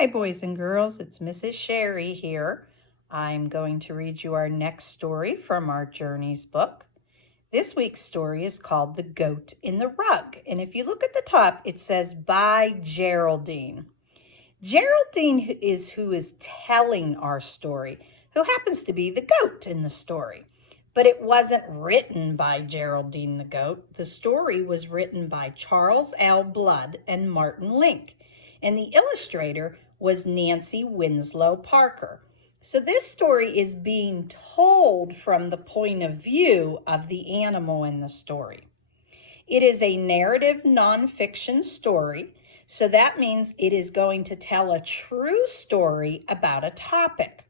Hi, boys and girls. It's Mrs. Sherry here. I'm going to read you our next story from our Journeys book. This week's story is called The Goat in the Rug. And if you look at the top, it says by Geraldine. Geraldine is who is telling our story, who happens to be the goat in the story. But it wasn't written by Geraldine the goat. The story was written by Charles L. Blood and Martin Link. And the illustrator was Nancy Winslow Parker. So this story is being told from the point of view of the animal in the story. It is a narrative nonfiction story, so that means it is going to tell a true story about a topic.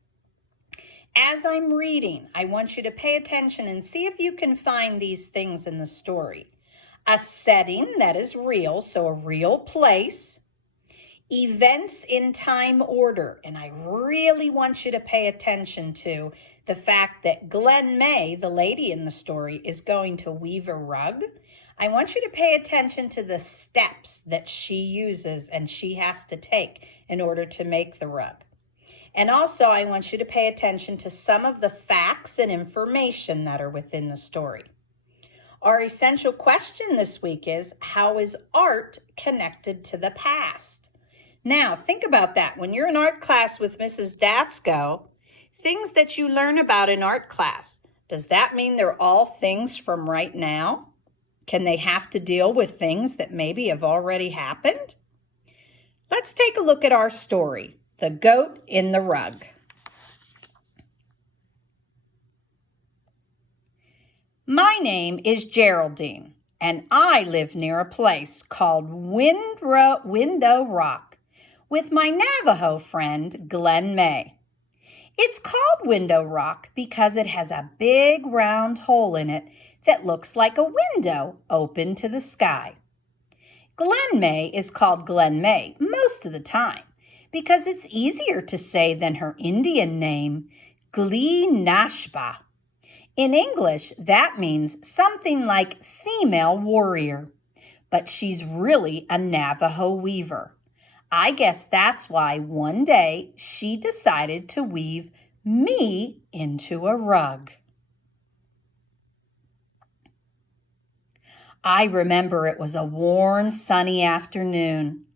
As I'm reading, I want you to pay attention and see if you can find these things in the story. A setting that is real, so a real place. Events in time order, and I really want you to pay attention to the fact that Glen May, the lady in the story, is going to weave a rug. I want you to pay attention to the steps that she uses and she has to take in order to make the rug. And also, I want you to pay attention to some of the facts and information that are within the story. Our essential question this week is, how is art connected to the past? Now, think about that. When you're in art class with Mrs. Datsko, things that you learn about in art class, does that mean they're all things from right now? Can they have to deal with things that maybe have already happened? Let's take a look at our story, The Goat in the Rug. My name is Geraldine, and I live near a place called Window Rock with my Navajo friend, Glen May. It's called Window Rock because it has a big round hole in it that looks like a window open to the sky. Glen May is called Glen May most of the time because it's easier to say than her Indian name, Glenashba. In English, that means something like female warrior, but she's really a Navajo weaver. I guess that's why one day she decided to weave me into a rug. I remember it was a warm, sunny afternoon.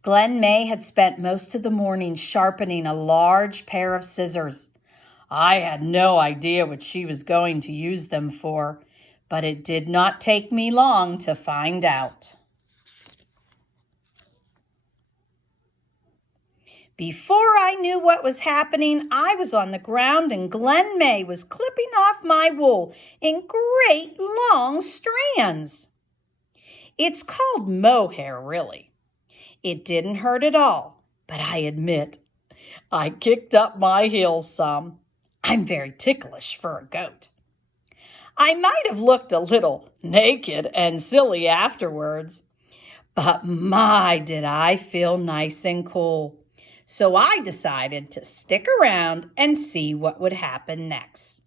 Glen May had spent most of the morning sharpening a large pair of scissors. I had no idea what she was going to use them for, but it did not take me long to find out. Before I knew what was happening, I was on the ground and Glen May was clipping off my wool in great long strands. It's called mohair, really. It didn't hurt at all, but I admit I kicked up my heels some. I'm very ticklish for a goat. I might have looked a little naked and silly afterwards, but my, did I feel nice and cool. So I decided to stick around and see what would happen next.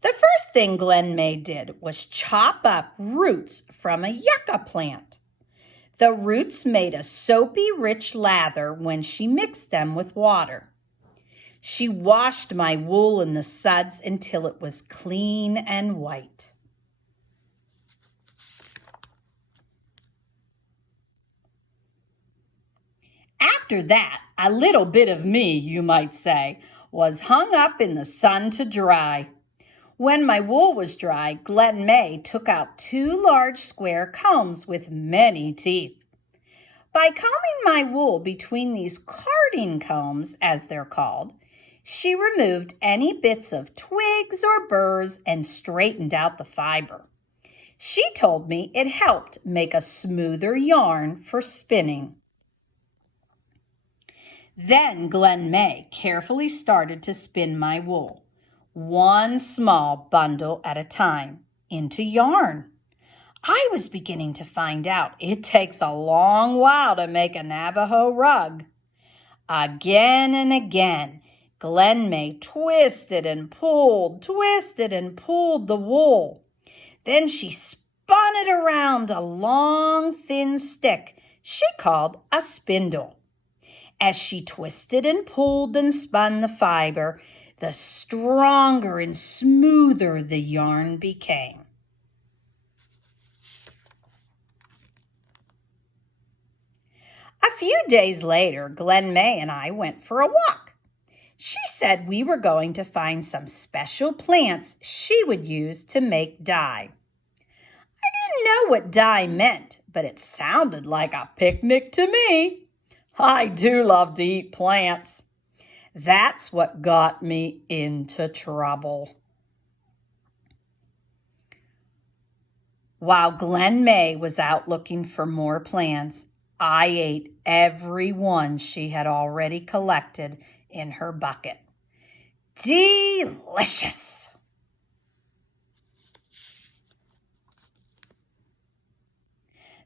The first thing Glen May did was chop up roots from a yucca plant. The roots made a soapy, rich lather when she mixed them with water. She washed my wool in the suds until it was clean and white. After that, a little bit of me, you might say, was hung up in the sun to dry. When my wool was dry, Glen May took out 2 large square combs with many teeth. By combing my wool between these carding combs, as they're called, she removed any bits of twigs or burrs and straightened out the fiber. She told me it helped make a smoother yarn for spinning. Then Glen May carefully started to spin my wool, one small bundle at a time, into yarn. I was beginning to find out it takes a long while to make a Navajo rug. Again and again, Glen May twisted and pulled the wool. Then she spun it around a long, thin stick she called a spindle. As she twisted and pulled and spun the fiber, the stronger and smoother the yarn became. A few days later, Glen May and I went for a walk. She said we were going to find some special plants she would use to make dye. I didn't know what dye meant, but it sounded like a picnic to me. I do love to eat plants. That's what got me into trouble. While Glen May was out looking for more plants, I ate every one she had already collected in her bucket. Delicious!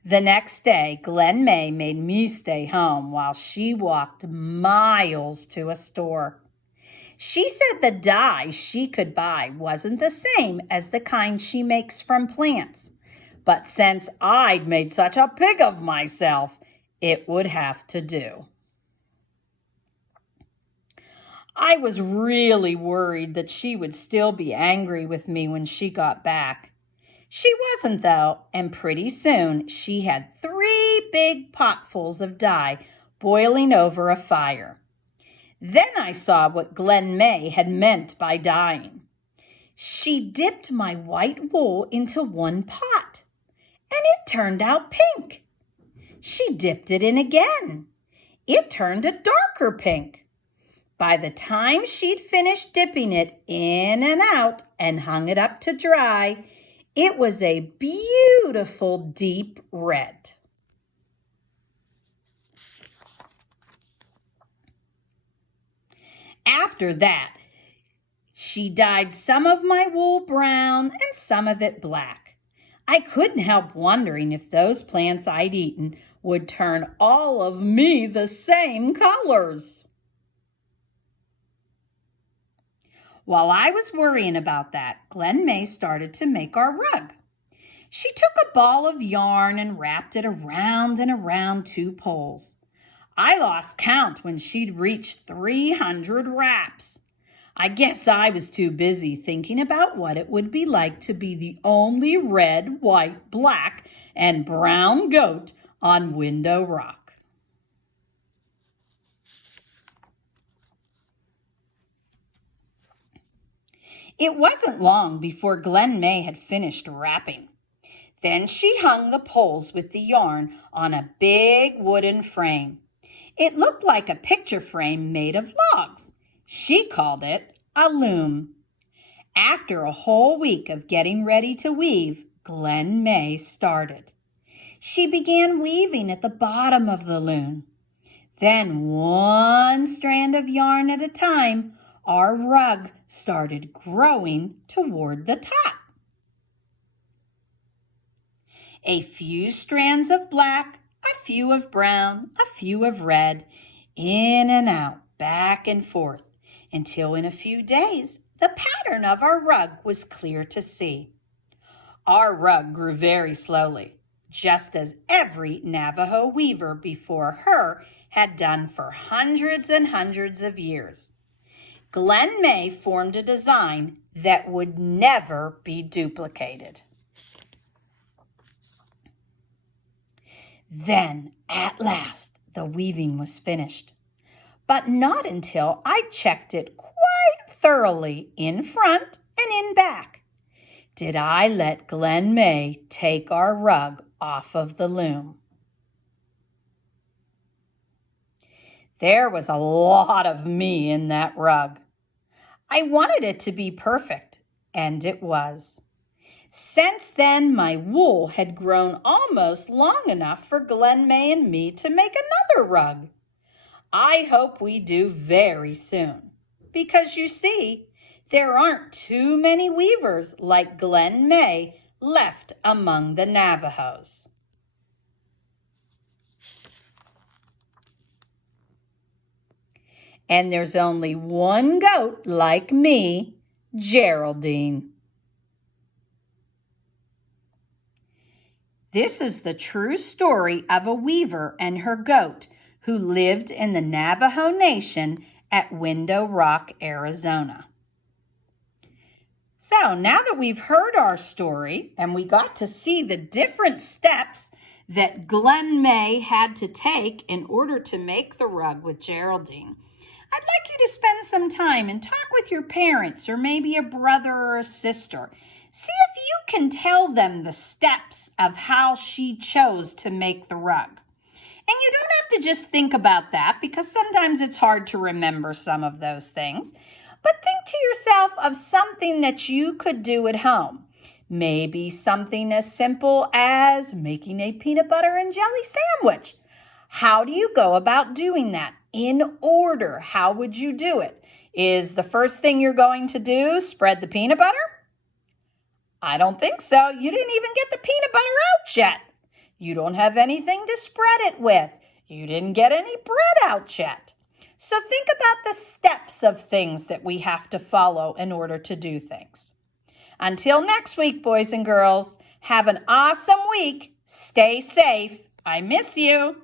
The next day, Glen May made me stay home while she walked miles to a store. She said the dye she could buy wasn't the same as the kind she makes from plants, but since I'd made such a pig of myself, it would have to do. I was really worried that she would still be angry with me when she got back. She wasn't, though, and pretty soon she had 3 big potfuls of dye boiling over a fire. Then I saw what Glen May had meant by dyeing. She dipped my white wool into one pot, and it turned out pink. She dipped it in again. It turned a darker pink. By the time she'd finished dipping it in and out and hung it up to dry, it was a beautiful deep red. After that, she dyed some of my wool brown and some of it black. I couldn't help wondering if those plants I'd eaten would turn all of me the same colors. While I was worrying about that, Glen May started to make our rug. She took a ball of yarn and wrapped it around and around 2 poles. I lost count when she'd reached 300 wraps. I guess I was too busy thinking about what it would be like to be the only red, white, black, and brown goat on Window Rock. It wasn't long before Glen May had finished wrapping. Then she hung the poles with the yarn on a big wooden frame. It looked like a picture frame made of logs. She called it a loom. After a whole week of getting ready to weave, Glen May started. She began weaving at the bottom of the loom. Then, one strand of yarn at a time, our rug started growing toward the top. A few strands of black, a few of brown, a few of red, in and out, back and forth, until in a few days the pattern of our rug was clear to see. Our rug grew very slowly, just as every Navajo weaver before her had done for hundreds and hundreds of years. Glen May formed a design that would never be duplicated. Then, at last, the weaving was finished, but not until I checked it quite thoroughly in front and in back did I let Glen May take our rug off of the loom. There was a lot of me in that rug. I wanted it to be perfect, and it was. Since then, my wool had grown almost long enough for Glen May and me to make another rug. I hope we do very soon, because you see, there aren't too many weavers like Glen May left among the Navajos. And there's only one goat like me, Geraldine. This is the true story of a weaver and her goat who lived in the Navajo Nation at Window Rock, Arizona. So now that we've heard our story and we got to see the different steps that Glen May had to take in order to make the rug with Geraldine, I'd like you to spend some time and talk with your parents or maybe a brother or a sister. See if you can tell them the steps of how she chose to make the rug. And you don't have to just think about that because sometimes it's hard to remember some of those things. But think to yourself of something that you could do at home. Maybe something as simple as making a peanut butter and jelly sandwich. How do you go about doing that? In order, how would you do it? Is the first thing you're going to do spread the peanut butter? I don't think so. You didn't even get the peanut butter out yet. You don't have anything to spread it with. You didn't get any bread out yet. So think about the steps of things that we have to follow in order to do things. Until next week, boys and girls, have an awesome week. Stay safe. I miss you.